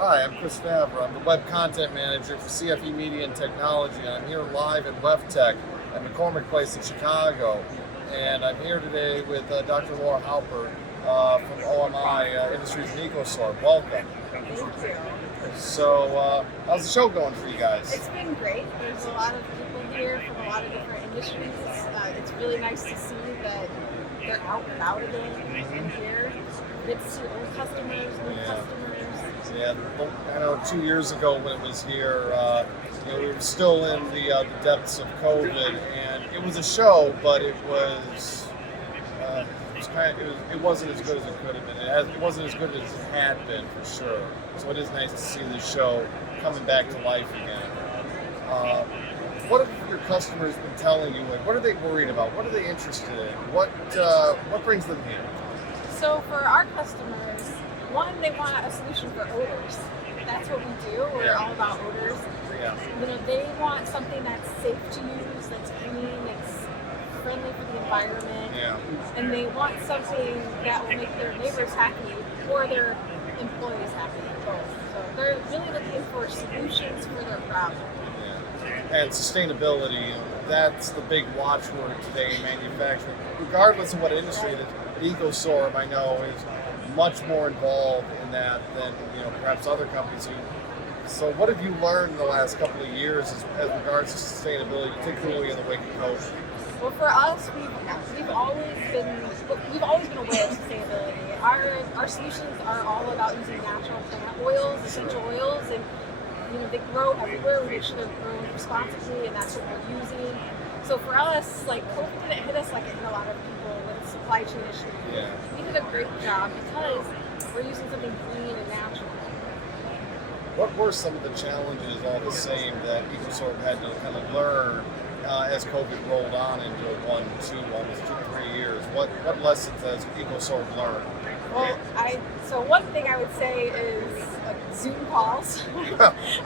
Hi, I'm Chris Vavra. I'm the Web Content Manager for CFE Media and Technology, and I'm here live at Weftec at McCormick Place in Chicago. And I'm here today with Dr. Laura Haupert from OMI Industries and EcoSorb. Welcome. Thank you. So, how's the show going for you guys? It's been great. There's a lot of people here from a lot of different industries. It's really nice to see that they're out and about again and here. Good to see old customers, new customers. Yeah, I know 2 years ago when it was here, we were still in the depths of COVID, and it was a show, but it wasn't as good as it could have been. It wasn't as good as it had been, for sure. So it is nice to see this show coming back to life again. What have your customers been telling you? Like, what are they worried about? What are they interested in? What brings them here? So for our customers, one, they want a solution for odors. That's what we do. We're all about odors. Yeah. They want something that's safe to use, that's clean, that's friendly for the environment. Yeah. And they want something that will make their neighbors happy or their employees happy, both. So they're really looking for solutions for their problem. Yeah. And sustainability, that's the big watchword today in manufacturing. Regardless of what industry it is, EcoSorb, I know, is much more involved in that than perhaps other companies do. So what have you learned in the last couple of years as regards to sustainability, particularly in the wake of COVID? Well, for us, we've always been aware of sustainability. Our solutions are all about using natural plant oils, essential oils, and they grow everywhere. We make sure they're grown responsibly, and that's what we're using. So for us, like, COVID didn't hit us like it hit a lot of people with supply chain issues. Yeah. We did a great job because we're using something green and natural. What were some of the challenges, all the same, that EcoSorb had to kind of learn as COVID rolled on into almost 2-3 years? What lessons has EcoSorb learned? Well, so one thing I would say is Zoom calls.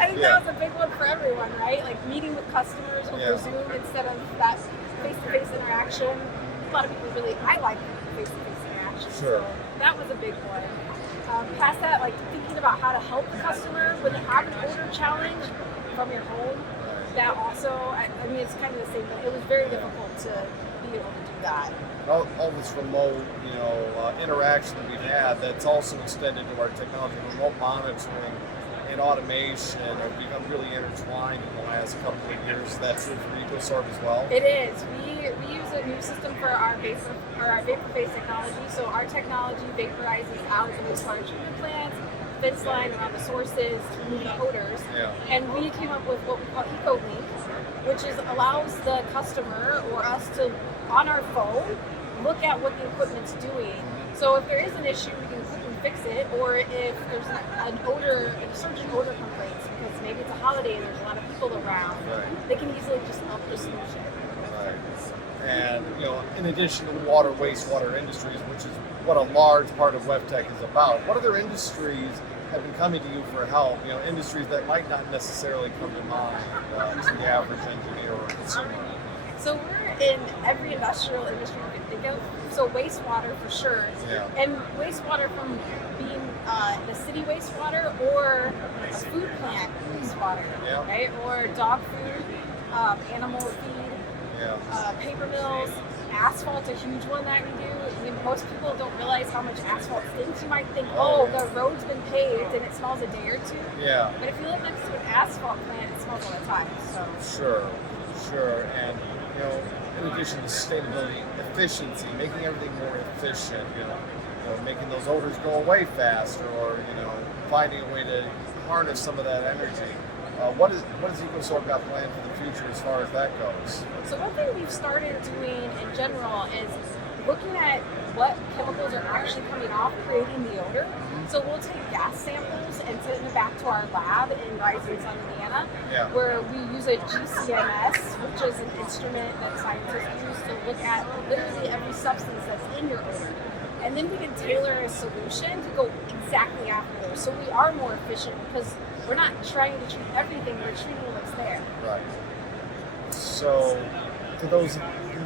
I think that was a big one for everyone, right? Like meeting with customers over Zoom instead of that face-to-face interaction. A lot of people I like face-to-face interaction. Sure. So that was a big one. Past that, like thinking about how to help the customer when they have an odor challenge from your home. That also, it's kind of the same, but it was very difficult to be able to do that. All this remote, interaction that we've had, that's also extended to our technology. Remote monitoring and automation have become really intertwined in the last couple of years. Is that true for EcoSorb as well? It is. We use a new system for our vapor phase technology. So our technology vaporizes out of the wastewater treatment plants, fence line around the sources to remove the odors. Yeah. And we came up with what we call EcoLink, which allows the customer or us to, on our phone, look at what the equipment's doing. So if there is an issue, we can quickly fix it, or if there's an surge in odor complaints, because maybe it's a holiday and there's a lot of people around, they can easily just up the solution. Right. And, in addition to the wastewater industries, which is what a large part of Weftec is about, what other industries have been coming to you for help? Industries that might not necessarily come to mind to the average engineer or consumer. So we're in every industrial industry you can think of. So wastewater for sure. Yeah. And wastewater from being the city wastewater or a food plant wastewater, right? Or dog food, animal feed, paper mills. Asphalt's a huge one that we do. Most people don't realize how much asphalt stinks. You might think, the road's been paved and it smells a day or two. Yeah. But if you live next to an asphalt plant, it smells all the time. So. Sure. And in addition to sustainability, efficiency, making everything more efficient. Making those odors go away faster, or finding a way to harness some of that energy. What does EcoSorb got planned for the future as far as that goes? So one thing we've started doing in general is looking at what chemicals are actually coming off creating the odor. So we'll take gas samples and send them back to our lab in Rising Sun, Indiana, where we use a GCMS, which is an instrument that scientists use to look at literally every substance that's in your odor. And then we can tailor a solution to go exactly after those. So we are more efficient because we're not trying to treat everything, we're treating what's there. Right. So, to those who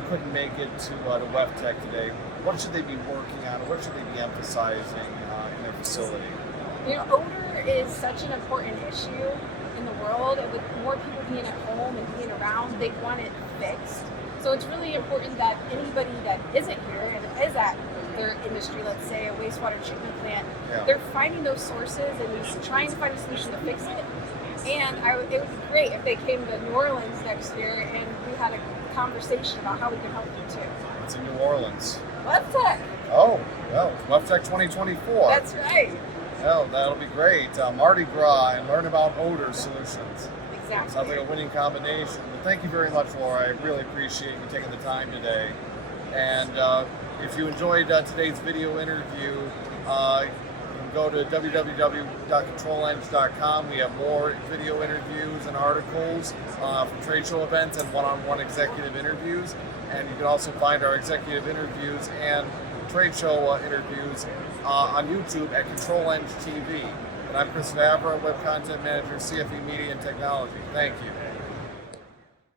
couldn't make it to Weftec today, what should they be working on, or what should they be emphasizing in their facility? Odor is such an important issue in the world, and with more people being at home and being around, they want it fixed. So it's really important that anybody that isn't here and is at their industry, let's say a wastewater treatment plant, they're finding those sources and trying to find a solution to fix it. And it would be great if they came to New Orleans next year and we had a conversation about how we can help them too. It's in New Orleans. Weftec. Oh, well, Weftec 2024. That's right. Well, that'll be great. Mardi Gras and learn about odor solutions. Exactly. Sounds like a winning combination. Well, thank you very much, Laura. I really appreciate you taking the time today. And if you enjoyed today's video interview, you can go to www.controleng.com. We have more video interviews and articles from trade show events and one-on-one executive interviews. And you can also find our executive interviews and trade show interviews on YouTube at Control Eng TV. And I'm Chris Vavra, Web Content Manager, CFE Media and Technology. Thank you.